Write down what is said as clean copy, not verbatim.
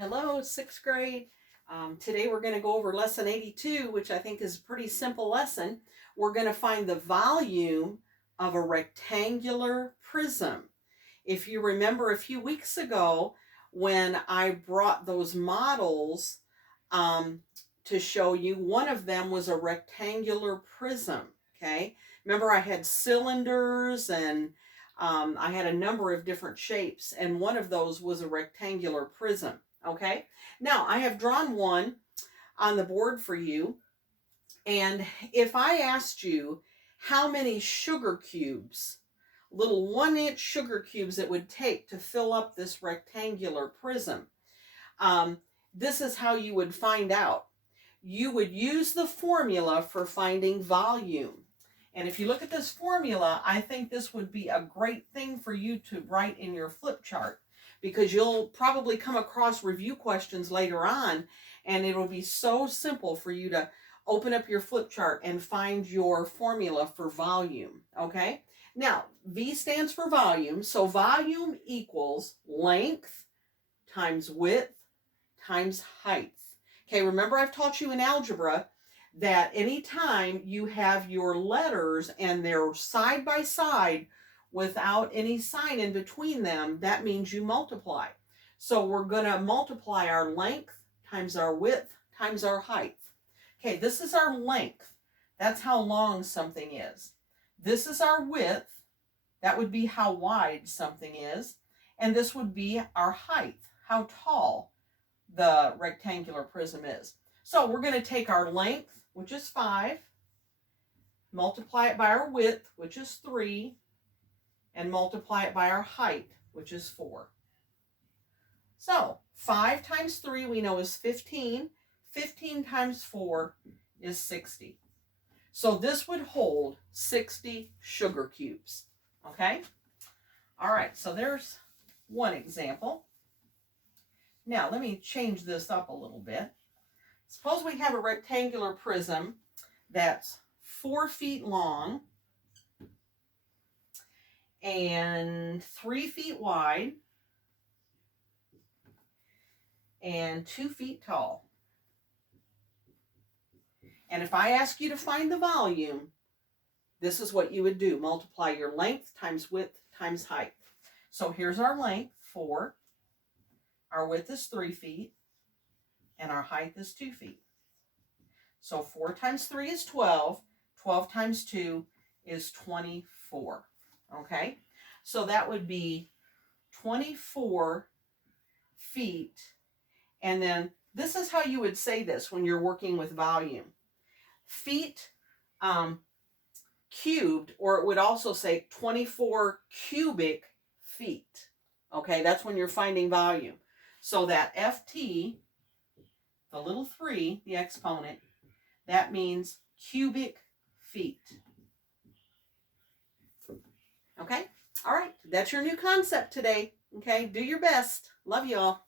Hello, sixth grade. Today we're going to go over lesson 82, which I think is a pretty simple lesson. We're going to find the volume of a rectangular prism. If you remember a few weeks ago when I brought those models to show you, one of them was a rectangular prism, okay? Remember I had cylinders and I had a number of different shapes, and one of those was a rectangular prism. Okay, now I have drawn one on the board for you, and if I asked you how many sugar cubes, little 1-inch sugar cubes it would take to fill up this rectangular prism, this is how you would find out. You would use the formula for finding volume. And if you look at this formula, I think this would be a great thing for you to write in your flip chart, because you'll probably come across review questions later on, and it'll be so simple for you to open up your flip chart and find your formula for volume, okay? Now, V stands for volume, so volume equals length times width times height. Okay, remember I've taught you in algebra that anytime you have your letters and they're side by side without any sign in between them, that means you multiply. So we're going to multiply our length times our width times our height. Okay, this is our length. That's how long something is. This is our width. That would be how wide something is. And this would be our height, how tall the rectangular prism is. So we're going to take our length, which is 5, multiply it by our width, which is 3, and multiply it by our height, which is 4. So 5 times 3 we know is 15. 15 times 4 is 60. So this would hold 60 sugar cubes. Okay? All right, so there's one example. Now let me change this up a little bit. Suppose we have a rectangular prism that's 4 feet long and 3 feet wide and 2 feet tall. And if I ask you to find the volume, this is what you would do. Multiply your length times width times height. So here's our length, 4. Our width is 3 feet. And our height is 2 feet. So 4 times 3 is 12. 12 times 2 is 24. Okay? So that would be 24 feet. And then this is how you would say this when you're working with volume. Feet cubed, or it would also say 24 cubic feet. Okay? That's when you're finding volume. So that FT, the little 3, the exponent, that means cubic feet. Okay? All right. That's your new concept today. Okay? Do your best. Love you all.